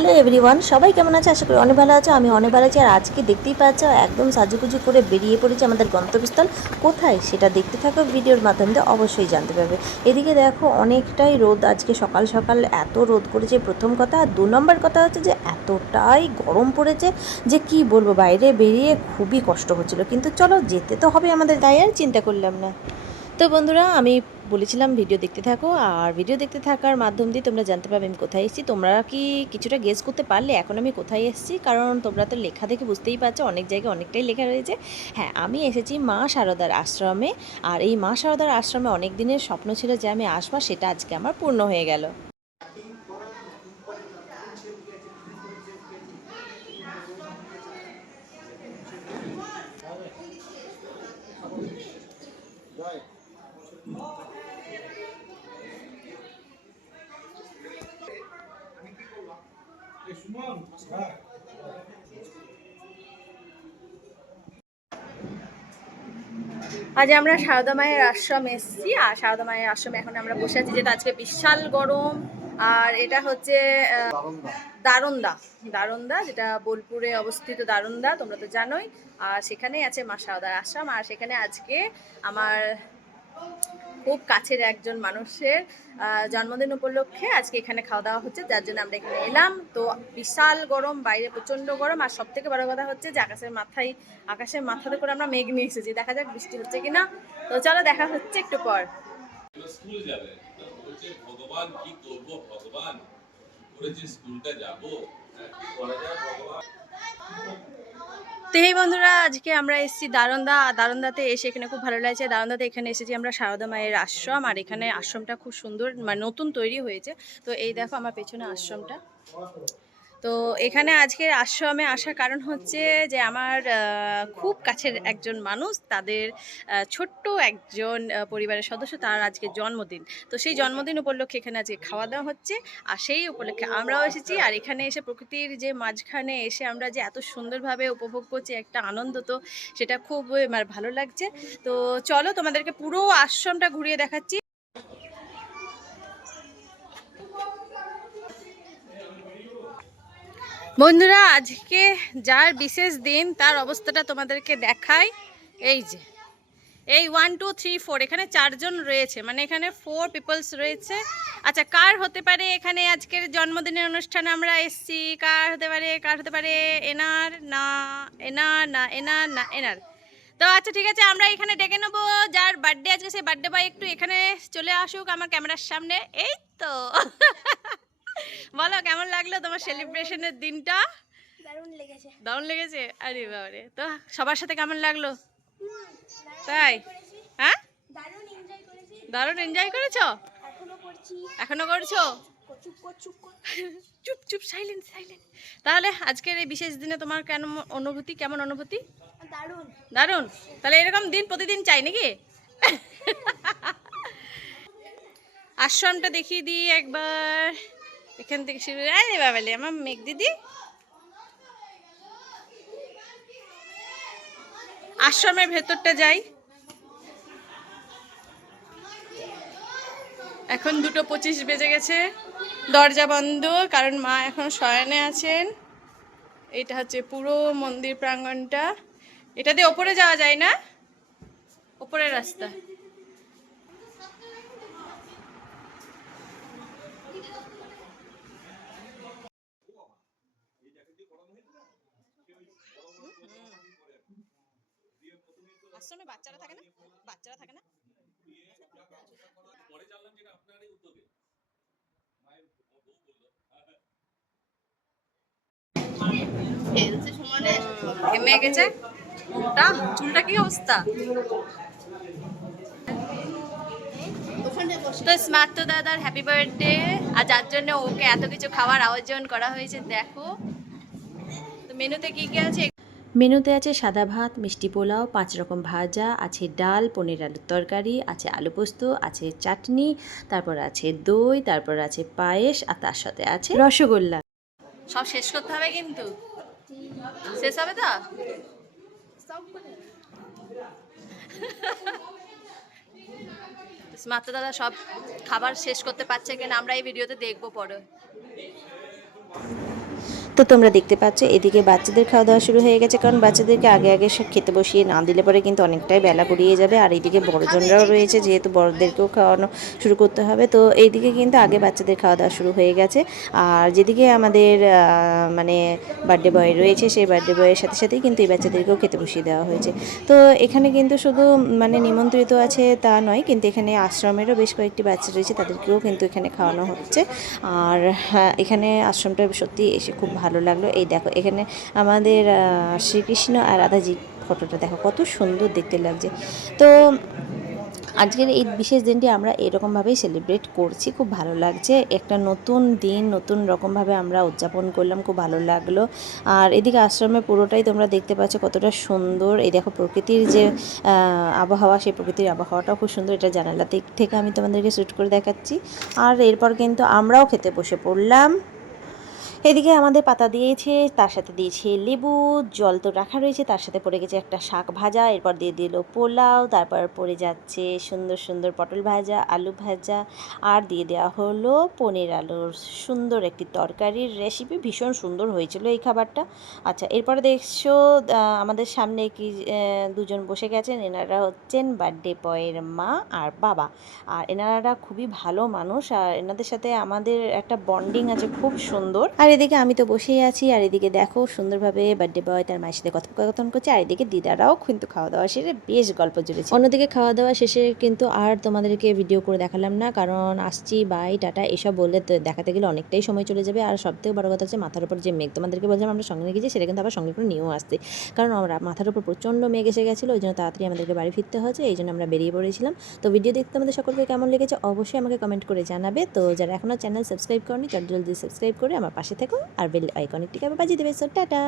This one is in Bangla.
হ্যালো এভরিওয়ান, সবাই কেমন আছে? আশা করি অনেক ভালো আছে। আমি অনেক ভালো আছি। আর আজকে দেখতেই পাচ্ছ, একদম সাজুগুজু করে বেরিয়ে পড়েছে আমাদের গন্তব্যস্থল। কোথায়? সেটা দেখতে থাকো ভিডিওর মাধ্যমে অবশ্যই জানতে পারবে। এদিকে দেখো, অনেকটাই রোদ। আজকে সকাল সকাল এত রোদ করেছে প্রথম কথা। আর দু নম্বর কথা হচ্ছে যে, এতটাই গরম পড়েছে যে, কি বলব? বাইরে বেরিয়ে খুবই কষ্ট হচ্ছিল। কিন্তু চলো, যেতে তো হবে আমাদের তাই আর চিন্তা করলাম না। তো বন্ধুরা, আমি বলেছিলাম, ভিডিও দেখতে থাকো। আর ভিডিও দেখতে থাকার মাধ্যম দিয়ে তোমরা জানতে পারবে আমি কোথায় এসেছি। তোমরা কি কিছুটা গেস করতে পারলে এখন আমি কোথায় এসেছি? কারণ তোমরা তো লেখা দেখে বুঝতেই পারছ, অনেক জায়গায় অনেকটাই লেখা রয়েছে। হ্যাঁ আমি এসেছি মা শারদার আশ্রমে। আর এই মা শারদার আশ্রমে অনেক দিনের স্বপ্ন ছিল যে আমি আসব, সেটা আজকে আমার পূর্ণ হয়ে গেল। আজ আমরা সারদা মায়ের আশ্রম এসেছি আর সারদা মায়ের আশ্রমে এখন আমরা বসে আছি যেটা আজকে বিশাল গরম আর এটা হচ্ছে দারন্দা দারুন্দা যেটা বোলপুরে অবস্থিত দারুন্দা তোমরা তো জানোই। আর সেখানেই আছে মা সারদার আশ্রম আর সেখানে আজকে আমার খুব কাছের একজন মানুষের জন্মদিন উপলক্ষে আজকে এখানে খাওয়া দাওয়া হচ্ছে, যার জন্য আমরা এখানে এলাম। তো বিশাল গরম, বাইরে প্রচণ্ড গরম, আর সব থেকে বড় কথা হচ্ছে যে আকাশের মাথায়, আকাশের মাথাতে করে আমরা মেঘ নিয়ে এসেছি। দেখা যাক বৃষ্টি হচ্ছে কিনা। তো চলো দেখা হচ্ছে একটু পর। ভগবান? তো এই বন্ধুরা, আজকে আমরা এসেছি দারন্দা। দারন্দাতে এসে এখানে খুব ভালো লাগছে। দারন্দাতে এখানে এসেছি আমরা সারদা মায়ের আশ্রম, আর এখানে আশ্রমটা খুব সুন্দর মানে নতুন তৈরি হয়েছে। তো এই দেখো আমার পেছনে আশ্রমটা। তো এখানে আজকের আশ্রমে আসার কারণ হচ্ছে যে আমার খুব কাছের একজন মানুষ, তাদের ছোট্ট একজন পরিবারের সদস্য, তার আজকে জন্মদিন। তো সেই জন্মদিন উপলক্ষে এখানে আজকে খাওয়া দাওয়া হচ্ছে, আর সেই উপলক্ষে আমরাও এসেছি, আর এখানে এসে প্রকৃতির যে মাঝখানে এসে আমরা যে এত সুন্দরভাবে উপভোগ করছি, একটা আনন্দ তো সেটা খুব আমার ভালো লাগছে। তো চলো তোমাদেরকে পুরো আশ্রমটা ঘুরিয়ে দেখাচ্ছি। বন্ধুরা, আজকে যার বিশেষ দিন, তার অবস্থাটা তোমাদেরকে দেখাই। এই যে, এই ওয়ান টু থ্রি ফোর এখানে চারজন রয়েছে। মানে এখানে ফোর পিপলস রয়েছে। আচ্ছা কার হতে পারে এখানে আজকের জন্মদিনের অনুষ্ঠানে আমরা এসছি? কার হতে পারে, কার হতে পারে? এনার? না এনার না এনার না, এনার। তো আচ্ছা ঠিক আছে, আমরা এখানে ডেকে নেব। যার বার্থডে আজকে সেই বার্থডে বয় একটু এখানে চলে আসুক আমার ক্যামেরার সামনে। এই তো। বলো কেমন লাগল তোমার সেলিব্রেশনের দিনটা? দারুণ লেগেছে। দারুণ লেগেছে? আরে বাবারে তো সবার সাথে কেমন লাগল? তাই? হ্যাঁ? দারুণ এনজয় করেছি। এখনও করছ। চুপ চুপ কর। চুপ চুপ সাইলেন্ট সাইলেন্ট তাহলে আজকের এই বিশেষ দিনে তোমার কেন অনুভূতি কেমন অনুভূতি? দারুণ। দারুণ। তাহলে এরকম দিন প্রতিদিন চাই নাকি? আশ্রমটা দেখিয়ে দিই একবার। এখান থেকে শুরু আরে বাবালে, আমার মেঘ দিদি। আশ্রমের ভেতরটা যাই। এখন দুটো পঁচিশ বেজে গেছে। দরজা বন্ধ, কারণ মা এখন শয়নে আছেন। এটা হচ্ছে পুরো মন্দির প্রাঙ্গণটা এটা দিয়ে ওপরে যাওয়া যায় না? ওপরের রাস্তা। আশ্রমে বাচ্চারা থাকে না? বাচ্চারা থাকে না? পরে জানলাম যেটা আপনারই উদ্যোগে। মায়ের বউ বলল। ঘেমে গেছে? মুখটা? চুলটা কি অবস্থা? তো স্মার্ট তো দাদার হ্যাপি বার্থডে আর যার জন্য ওকে এত কিছু খাবার আয়োজন করা হয়েছে দেখো। তো মেনুতে কি কি আছে? মেনুতে আছে সাদা ভাত, মিষ্টি পোলাও, পাঁচ রকম ভাজা, আছে ডাল, পনির আলুর তরকারি, আছে আলু পোস্ত, আছে চাটনি, তারপর আছে দই, তারপর আছে পায়েস, আর তার সাথে আছে রসগোল্লা। সব শেষ করতে হবে কিন্তু? শেষ হবে তো? স্মার্ট দাদা সব খাবার শেষ করতে পারছে কিনা আমরা এই ভিডিওতে দেখব পরে। তো তোমরা দেখতে পাচ্ছ এদিকে বাচ্চাদের খাওয়া দাওয়া শুরু হয়ে গেছে কারণ বাচ্চাদেরকে আগে আগে সব খেতে বসিয়ে না দিলে পরে কিন্তু অনেকটাই বেলা গড়িয়ে যাবে। আর এইদিকে বড়জনরাও রয়েছে যেহেতু বড়দেরকেও খাওয়ানো শুরু করতে হবে। তো এইদিকে কিন্তু আগে বাচ্চাদের খাওয়া দাওয়া শুরু হয়ে গেছে। আর যেদিকে আমাদের মানে বার্থডে বয় রয়েছে সেই বার্থডে বয়ের সাথে সাথেই কিন্তু এই বাচ্চাদেরকেও খেতে বসিয়ে দেওয়া হয়েছে। তো এখানে কিন্তু শুধু মানে নিমন্ত্রিত আছে তা নয় কিন্তু এখানে আশ্রমেরও বেশ কয়েকটি বাচ্চা রয়েছে তাদেরকেও কিন্তু এখানে খাওয়ানো হচ্ছে। আর হ্যাঁ, এখানে আশ্রমটা সত্যি এসে খুব ভালো লাগল। এই দেখো, এখানে আমাদের শ্রীকৃষ্ণ আর রাধাজি ফটোটা দেখো, কত সুন্দর দেখতে লাগছে। তো আজকের এই বিশেষ দিনটি আমরা এরকমভাবেই সেলিব্রেট করছি, খুব ভালো লাগছে। একটা নতুন দিন, নতুন রকমভাবে আমরা উদযাপন করলাম, খুব ভালো লাগল। আর এদিকে আশ্রমে পুরোটাই তোমরা দেখতে পাচ্ছ কতটা সুন্দর। এই দেখো, প্রকৃতির যে আবহাওয়া, সেই প্রকৃতির আবহাওয়াটাও খুব সুন্দর। এটা জানালা দিক থেকে আমি তোমাদেরকে শ্যুট করে দেখাচ্ছি। আর এরপর কিন্তু আমরাও খেতে বসে পড়লাম। এদিকে আমাদের পাতা দিয়েছে, তার সাথে দিয়েছে লেবু, জল তো রাখা রয়েছে, তার সাথে পড়ে গেছে একটা শাক ভাজা, এরপর দিয়ে দিল পোলাও, তারপর পড়ে যাচ্ছে সুন্দর সুন্দর পটল ভাজা, আলু ভাজা, আর দিয়ে দেওয়া হলো পনির আলুর সুন্দর একটি তরকারির রেসিপি ভীষণ সুন্দর হয়েছিল এই খাবারটা। আচ্ছা এরপরে দেখছ আমাদের সামনে কি দুজন বসে গেছেন, এনারা হচ্ছেন বার্থডে বয়ের মা আর বাবা। আর এনারা খুবই ভালো মানুষ, আর এনাদের সাথে আমাদের একটা বন্ডিং আছে খুব সুন্দর। আর এদিকে আমি তো বসেই আছি, আর এদিকে দেখো সুন্দরভাবে বার্থডে বয় তার মায়ের সাথে কথোপকথন করছে, আর এদিকে দিদারাও কিন্তু খাওয়া দাওয়া সেরে বেশ গল্প জুড়েছে। অন্যদিকে খাওয়া দাওয়া শেষে কিন্তু আর তোমাদেরকে ভিডিও করে দেখালাম না, কারণ আসছি বাই টাটা, এসব বললে তো দেখাতে গেলে অনেকটাই সময় চলে যাবে। আর সব সবথেকে বড় কথা হচ্ছে মাথার উপর যে মেঘ, তোমাদেরকে বলছিলাম আমরা সঙ্গে গেছি, সেটা কিন্তু আবার সঙ্গে করে নিয়েও আসতে কারণ আমরা মাথার উপর প্রচণ্ড মেঘ এসে গেছিল, ওই জন্য তাড়াতাড়ি আমাদেরকে বাড়ি ফিরতে হয়েছে, এই জন্য আমরা বেরিয়ে পড়েছিলাম। তো ভিডিও দেখতে আমাদের সকলকে কেমন লেগেছে অবশ্যই আমাকে কমেন্ট করে জানাবে। তো যারা এখনও চ্যানেল সাবস্ক্রাইব করনি জলদি জলদি সাবস্ক্রাইব করে আমার পাশে থেকো আর বেল আইকনিকটিকে আবার বাজিয়ে দেবে। So tata